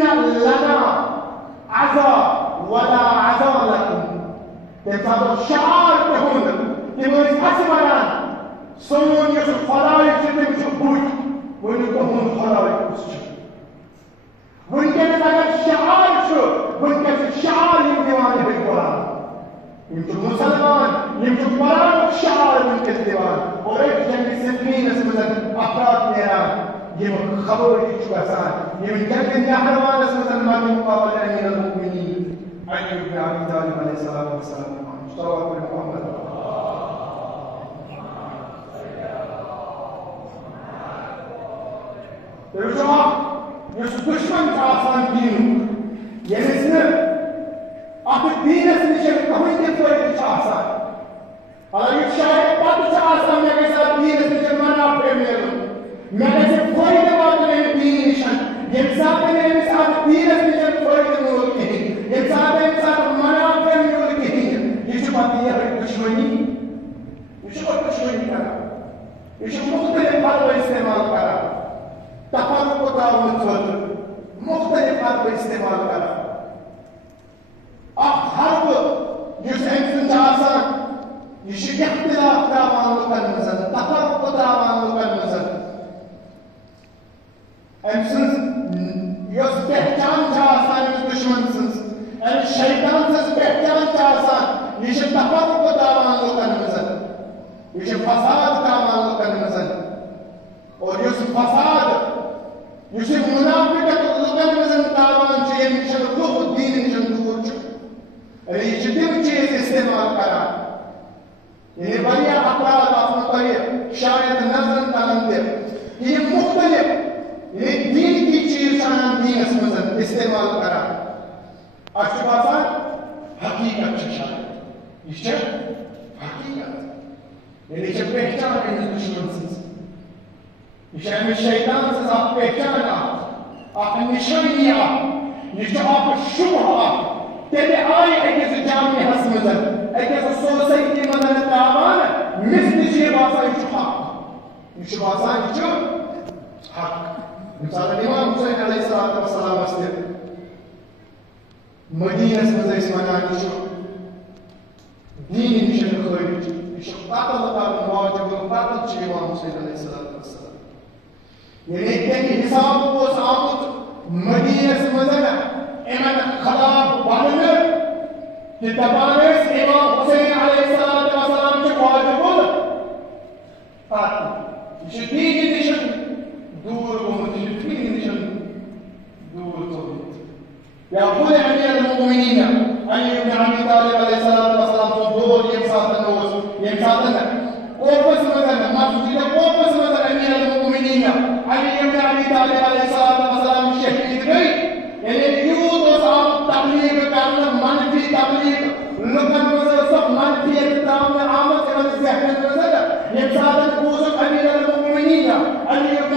لنا عزا ولا عزا لكم. تمام شعار كهون تموز أسمران سمون يسوع خلاص تمشي بوي ونكون خلاص. ونكن أجر شعار شو ونكن شعار يديوان بالقرآن. يمكن مسلمان يمكن قرآن شعار من الديوان. وإيش جنب سفينة مثلا أفراد نيران يم خبر يشوفان يم جنب نهروان مثلا ما مقابل أمير المؤمنين علي بن أبي طالب عليه الصلاة والسلام. اشتروا بمحمد. ترجمة يسدشمن كأصلا دين ينسنا أخذ دين اسمه كهون يفوت كأصلا على يشاهد بعض كأصلا يجلس دين اسمه ما نفهمه ما نسيب فويد بعض من دين نشان يمسك من يمسك دين اسمه فويد نوركه يمسك ما نفهم نوركه يشوف هذه الدشمني يشوف الدشمني كذا يشوف مختلف بعض الاستعمال كذا تفرق تعاون مختلف حرب استعمال کرا حرب يسعد جاسان يشي اختلاف تعاون كنزل تفرق تعاون كنزل امسن يسبحتان جاسان دشمن سنس الشيطان سبحتان جاسان يشي تفرق تعاون كنزل يشي فساد تعاون كنزل اور يس فساد يشي منافقة اللغة مثلا تعاون شيء من شرطه الدين من شرطه اللي يجتمع شيء استعمال كلام يعني بني أفراد أصلا طريق شايد نظر تلنتر هي مختلف يعني دين کی چیز شان دین مثلا استعمال كلام أشخاص حقيقة شايد يشتى حقيقة يعني يشتى بيحتاج من الدشمن يشتى الشيطان سزاق بيحتاجنا أقل نشانية يشتى الشبهة تبعي أجهزة جامعة حسمزة أجهزة السوسيتي مثلا التعبان مثل شيء باسا يشو حق يشو باسا يشو حق مثال الإمام حسين عليه الصلاة والسلام أستر مدينة اسمها اسمها يشو دين يشو الخير يشو قتل مواجب وقتل شيء الإمام حسين عليه الصلاة والسلام يعني كان حساب وصامت مدينة اسمها إمام خلاف وعلم تتبارس إمام حسين عليه الصلاة والسلام كواجبون قاتل يشتيني نشن دور ومتشتيني نشن دور طبيعي يقول أمير المؤمنين علي بن أبي طالب عليه الصلاة والسلام دور يمسات النوز يمساتنا قوبس مثلا ما تجد قوبس مثلا أمير المؤمنين علي بن أبي طالب عليه الصلاة والسلام الشهيد غير يعني يوضع صعب تبليغ كامل منفي تبليغ لكن مثلا صح منفي التام عامة كمان الزحمة مثلا يمسات الكوسف أمير المؤمنين علي بن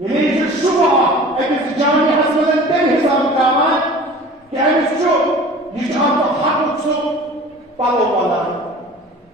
يعني الشبهة أجلس جامعة حسنا تاني حساب كمان كأنه شو يجعل حقق سوق بالو ولا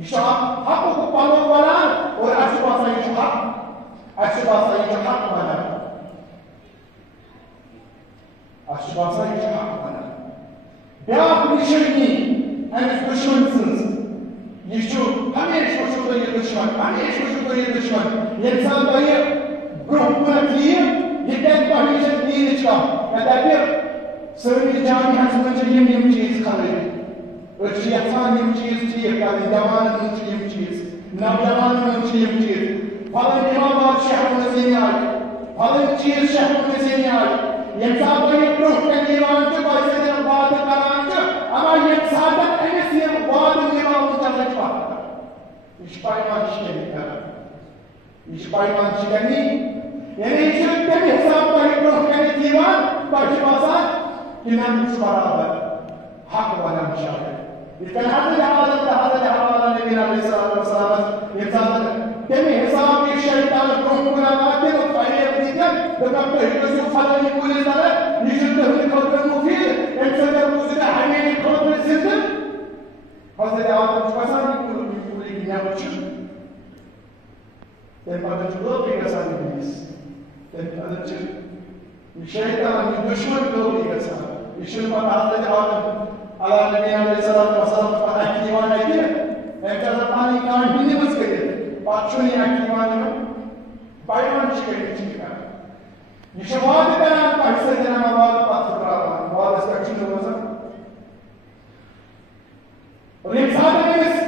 يجعل حقق بالو ولا والأشباه سيجحق أشباه سيجحق ولا أشباه سيجحق ولا بياخد يشيني أنا في دشمن سنس يشوف هميش وشو ده يدشمن هميش وشو ده يدشمن ينسان ده برهمنا كثير يدين بحيش الدين إشكال كتابير سوي جامعة حسنا جيم يمشيز خليه وشي يحسان يمشيز كثير كان جوان يمشيز نوجوان يمشيز فلان إمام شهر نزينيال فلان چیز شهر نزينيال يمساب يبروح كنيران جو بيسدر بعض كلام جو أما يمساب أنس يبعض الإمام مجرد فقط إشباي ما تشتري كلام إشباي ما تشتري يعني يشوف كم حساب يبروح كنيران باشباسان كنا مش برابر حق ولا مشاكل إذا هذا الحوالة النبي عليه الصلاة والسلام يمساب كم حساب الشيطان واتن وفعية بيتن دكتور هيكسو فلاني كل سنة يجب تهدي خطر مفيد امسدر موزيدا حميني خطر الزندن حضرت آدم شبسان يقولي بنا وچن تنبادر جلو بيگسان بيس تنبادر جل الشيطان من دشمن جلو بيگسان يشن پتا حضرت آدم على نبي عليه الصلاة والسلام پتا اكتیوان ايدي امتازا پانی کان ہندی بس کرے پاچونی اكتیوان بايوان چکے چکا يشواد كان كحسن جنا مواد پاتھرا مواد استكشن ہوتا ریسان نیس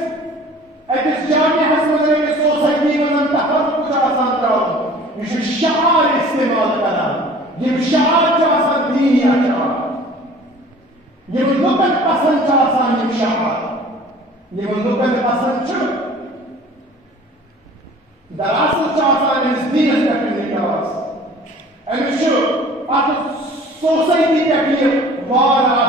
اکس جامع حسن کے سوسائٹی میں تحرک کچھ آسان تراؤ یہ شعار استعمال کرنا یہ شعار جو آسان دینی شعار یہ لوکن پسند جو آسان یہ شعار یہ لوکن پسند جو دراصل جو آسان اس دین اس کرنے کی آواز امیشو آتا سوسائٹی تکلیف وارا